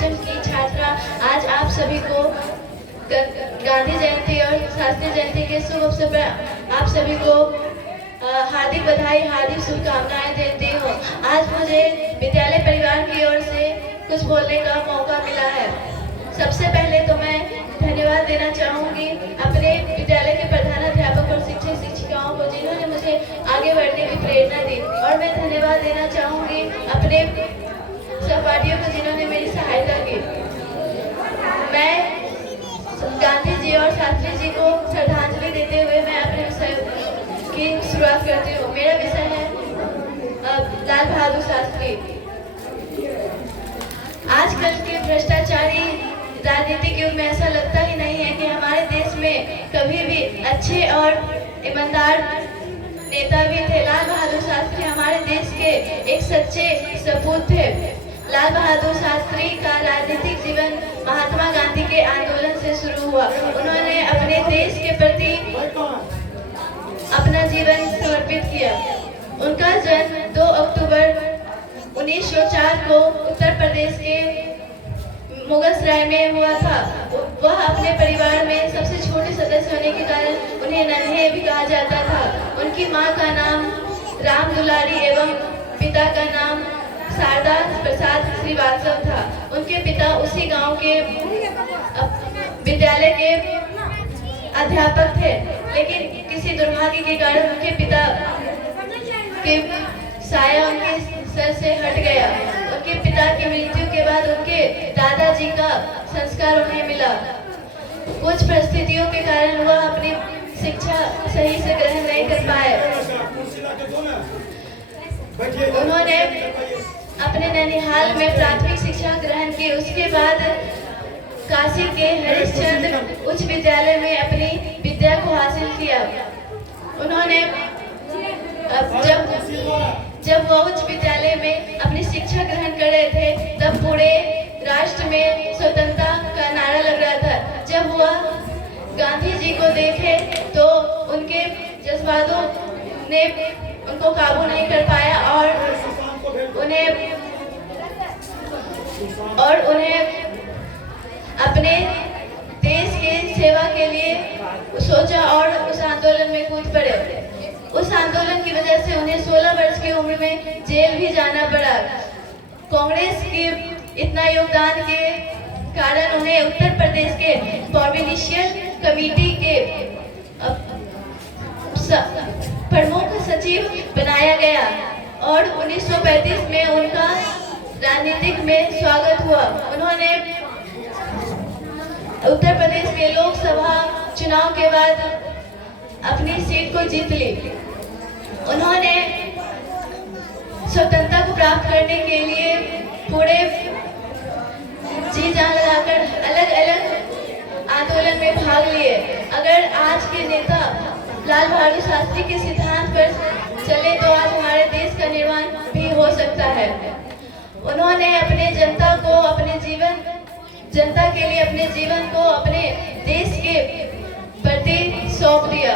अष्टम की छात्रा आज आप सभी को गांधी जयंती और शास्त्री जयंती के शुभ अवसर पर आप सभी को हार्दिक बधाई, हार्दिक शुभकामनाएं देती हूँ। आज मुझे विद्यालय परिवार की ओर से कुछ बोलने का मौका मिला है। सबसे पहले तो मैं धन्यवाद देना चाहूँगी अपने विद्यालय के प्रधानाध्यापक और शिक्षक शिक्षिकाओं को, जिन्होंने मुझे आगे बढ़ने की प्रेरणा दी। और मैं धन्यवाद देना चाहूँगी अपने सहपाठियों को, जिन्होंने मेरी सहायता की। मैं गांधी जी और शास्त्री जी को श्रद्धांजलि देते हुए मैं अपने विषय की शुरुआत करती हूँ। मेरा विषय है लाल बहादुर शास्त्री। आजकल के भ्रष्टाचारी राजनीतिक युग में ऐसा लगता ही नहीं है कि हमारे देश में कभी भी अच्छे और ईमानदार नेता भी थे। लाल बहादुर शास्त्री हमारे देश के एक सच्चे सपूत थे। लाल बहादुर शास्त्री का राजनीतिक जीवन महात्मा गांधी के आंदोलन से शुरू हुआ। उन्होंने अपने देश के प्रति अपना जीवन समर्पित किया। उनका जन्म 2 अक्टूबर 1904 को उत्तर प्रदेश के मुगलसराय में हुआ था। वह अपने परिवार में सबसे छोटे सदस्य होने के कारण उन्हें नन्हे भी कहा जाता था। उनकी मां का नाम राम दुलारी एवं पिता का नाम शारदा प्रसाद श्रीवास्तव था। उनके पिता उसी गांव के विद्यालय के अध्यापक थे, लेकिन किसी दुर्भाग्य के कारण उनके पिता के साया उनके सर से हट गया। उनके पिता की मृत्यु के बाद उनके दादाजी का संस्कार उन्हें मिला। कुछ परिस्थितियों के कारण वह अपनी शिक्षा सही से ग्रहण नहीं कर पाए। उन्होंने अपने ननिहाल में प्राथमिक शिक्षा ग्रहण की। उसके बाद काशी के हरिश्चंद्र उच्च विद्यालय में अपनी विद्या को हासिल किया। उन्होंने जब वह उच्च विद्यालय में अपनी शिक्षा ग्रहण कर रहे थे, तब पूरे राष्ट्र में स्वतंत्रता का नारा लग रहा था। जब वह गांधी जी को देखे तो उनके जज्बातों ने उनको काबू नहीं कर पाया और उन्हें अपने देश के सेवा के लिए सोचा और उस आंदोलन में कूद पड़े। उस आंदोलन की वजह से उन्हें 16 वर्ष की उम्र में जेल भी जाना पड़ा। कांग्रेस के इतना योगदान के कारण उन्हें उत्तर प्रदेश के प्रोविंशियल कमेटी के प्रमुख सचिव बनाया गया और 1935 में उनका राजनीतिक में स्वागत हुआ। उन्होंने उत्तर प्रदेश के लोकसभा चुनाव के बाद अपनी सीट को जीत ली। उन्होंने स्वतंत्रता को प्राप्त करने के लिए पूरे जी जान लगाकर अलग अलग आंदोलन में भाग लिए। अगर आज के नेता लाल बहादुर शास्त्री के सिद्धांत पर चले तो आज हमारे देश का निर्माण भी हो सकता है। उन्होंने अपने जनता के लिए अपने जीवन को अपने देश के प्रति सौंप दिया।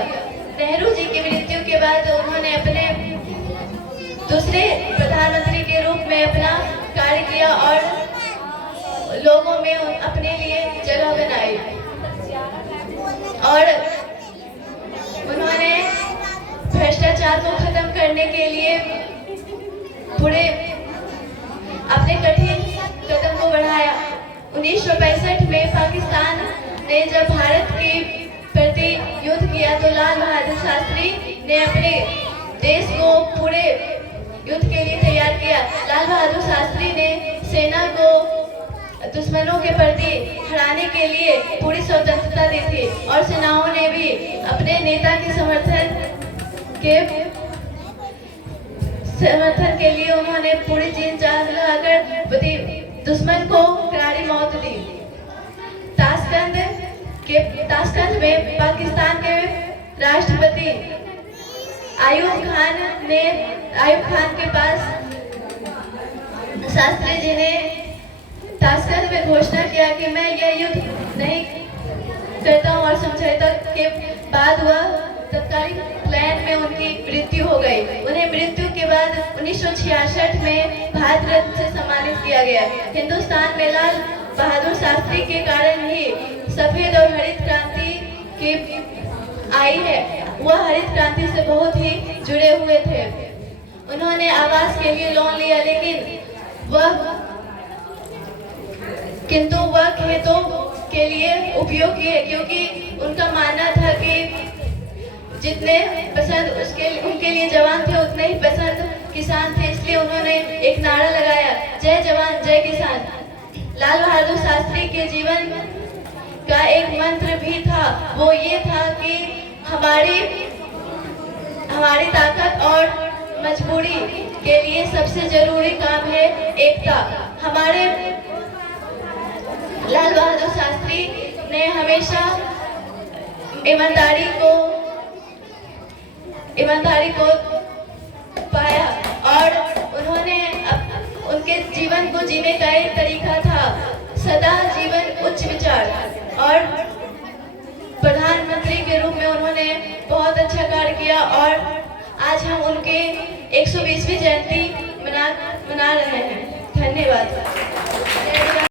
नेहरू जी की मृत्यु के बाद उन्होंने अपने दूसरे प्रधानमंत्री के रूप में अपना कार्य किया और लोगों में अपने लिए जगह बनाई और उन्होंने भ्रष्टाचार को खत्म करने के लिए पूरे अपने कठिन कदम को बढ़ाया। 1965 में पाकिस्तान ने जब भारत के प्रति युद्ध किया तो लाल बहादुर शास्त्री ने अपने देश को पूरे युद्ध के लिए तैयार किया। लाल बहादुर शास्त्री ने सेना को दुश्मनों के प्रति हराने के लिए पूरी स्वतंत्रता दी थी और सेनाओं ने भी अपने नेता के समर्थन के लिए उन्होंने पूरी जीत जान लगाकर दुश्मन को करारी मौत दी। ताशकंद में पाकिस्तान के राष्ट्रपति आयूब खान के पास शास्त्री जी ने ताशकंद में घोषणा किया कि मैं यह युद्ध नहीं करता हूँ और समझौता के बाद वह तत्कालीन प्लान में उनकी मृत्यु हो गई। उन्हें मृत्यु के बाद 1966 में भारत रत्न से सम्मानित किया गया। हिंदुस्तान में लाल बहादुर शास्त्री के कारण ही सफेद और हरित क्रांति की आई है। वह हरित क्रांति से बहुत ही जुड़े हुए थे। उन्होंने आवास के लिए लोन लिया, किंतु वह खेतों के लिए उपयोग किए, क्योंकि उनका मानना था कि जितने पसंद उनके लिए जवान थे उतने ही पसंद किसान थे। इसलिए उन्होंने एक नारा लगाया, जय जवान जय किसान। लाल बहादुर शास्त्री के जीवन का एक मंत्र भी था, वो ये था कि हमारी ताकत और मजबूरी के लिए सबसे जरूरी काम है एकता। हमारे लाल बहादुर शास्त्री ने हमेशा ईमानदारी को पाया और उनके जीवन को जीने का एक तरीका था सदा जीवन उच्च विचार। और प्रधानमंत्री के रूप में उन्होंने बहुत अच्छा कार्य किया और आज हम उनके 120वीं जयंती मना रहे हैं। धन्यवाद।